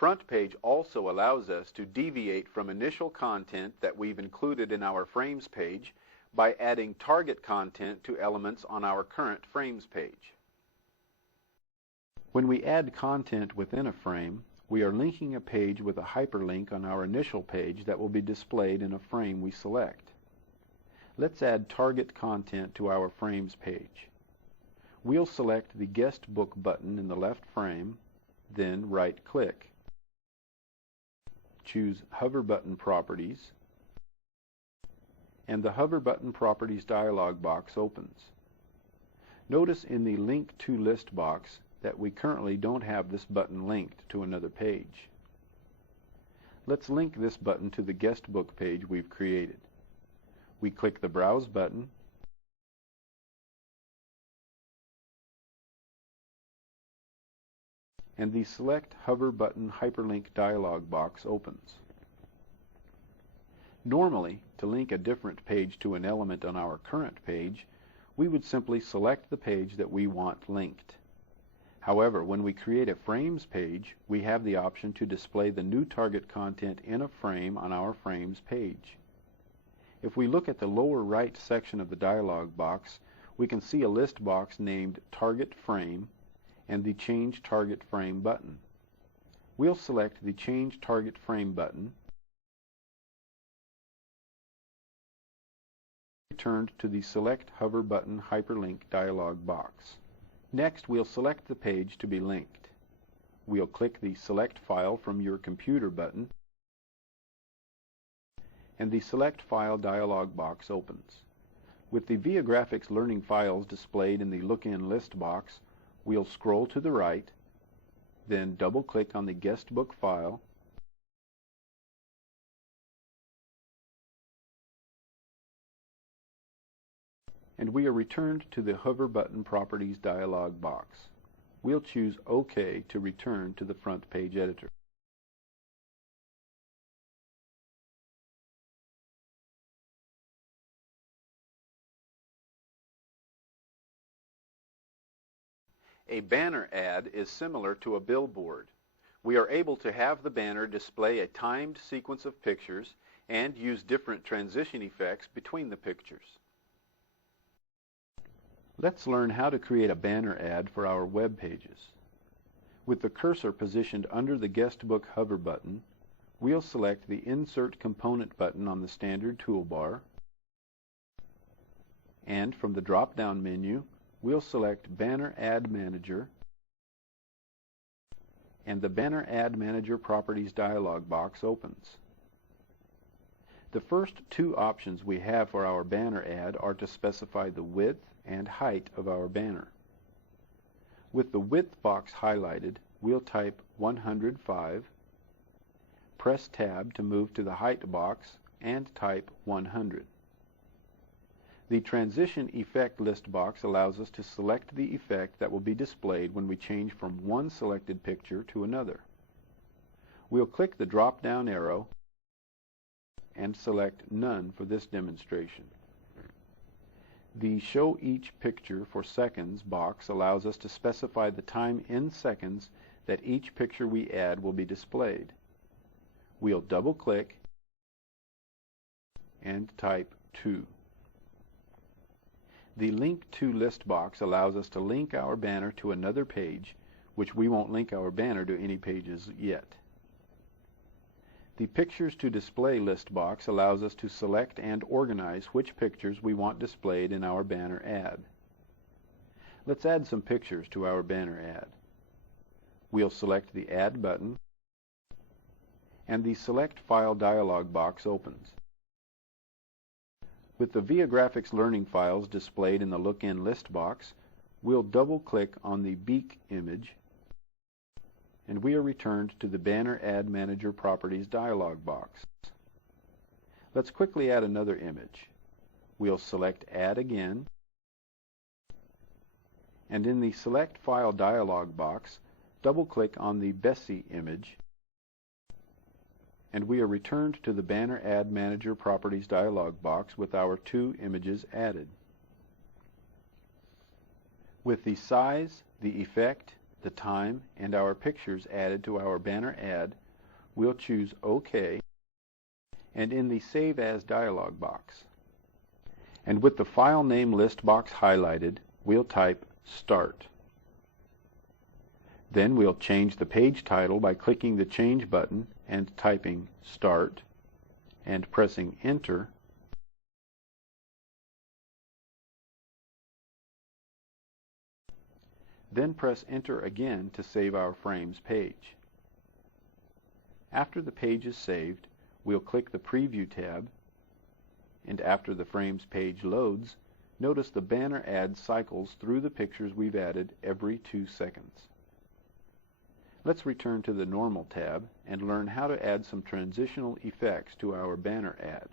FrontPage also allows us to deviate from initial content that we've included in our Frames page by adding target content to elements on our current Frames page. When we add content within a frame, we are linking a page with a hyperlink on our initial page that will be displayed in a frame we select. Let's add target content to our Frames page. We'll select the Guest Book button in the left frame, then right-click. Choose Hover Button Properties, and the Hover Button Properties dialog box opens. Notice in the Link to List box that we currently don't have this button linked to another page. Let's link this button to the Guest Book page we've created. We click the Browse button, and the Select Hover Button Hyperlink dialog box opens. Normally, to link a different page to an element on our current page, we would simply select the page that we want linked. However, when we create a Frames page, we have the option to display the new target content in a frame on our Frames page. If we look at the lower right section of the dialog box, we can see a list box named Target Frame and the Change Target Frame button. We'll select the Change Target Frame button, returned to the Select Hover Button Hyperlink dialog box. Next, we'll select the page to be linked. We'll click the Select File from Your Computer button, and the Select File dialog box opens. With the Viagrafix Learning Files displayed in the Look-In List box, we'll scroll to the right, then double-click on the Guest Book file, and we are returned to the Hover Button Properties dialog box. We'll choose OK to return to the front page editor. A banner ad is similar to a billboard. We are able to have the banner display a timed sequence of pictures and use different transition effects between the pictures. Let's learn how to create a banner ad for our web pages. With the cursor positioned under the Guest Book Hover button, we'll select the Insert Component button on the standard toolbar, and from the drop-down menu, we'll select Banner Ad Manager, and the Banner Ad Manager Properties dialog box opens. The first two options we have for our banner ad are to specify the width and height of our banner. With the width box highlighted, we'll type 105, press Tab to move to the height box, and type 100. The Transition Effect list box allows us to select the effect that will be displayed when we change from one selected picture to another. We'll click the drop-down arrow and select None for this demonstration. The Show Each Picture for Seconds box allows us to specify the time in seconds that each picture we add will be displayed. We'll double-click and type 2. The Link to List box allows us to link our banner to another page, which we won't link our banner to any pages yet. The Pictures to Display list box allows us to select and organize which pictures we want displayed in our banner ad. Let's add some pictures to our banner ad. We'll select the Add button, and the Select File dialog box opens. With the Viagrafix Learning Files displayed in the Look-In List box, we'll double-click on the Beak image, and we are returned to the Banner Ad Manager Properties dialog box. Let's quickly add another image. We'll select Add again, and in the Select File dialog box, double-click on the Bessie image, and we are returned to the Banner Ad Manager Properties dialog box with our two images added. With the size, the effect, the time, and our pictures added to our banner ad, we'll choose OK, and in the Save As dialog box. And with the file name list box highlighted, we'll type Start. Then we'll change the page title by clicking the Change button and typing Start and pressing Enter. Then press Enter again to save our Frames page. After the page is saved, we'll click the Preview tab, and after the Frames page loads, notice the banner ad cycles through the pictures we've added every 2 seconds. Let's return to the Normal tab and learn how to add some transitional effects to our banner ad.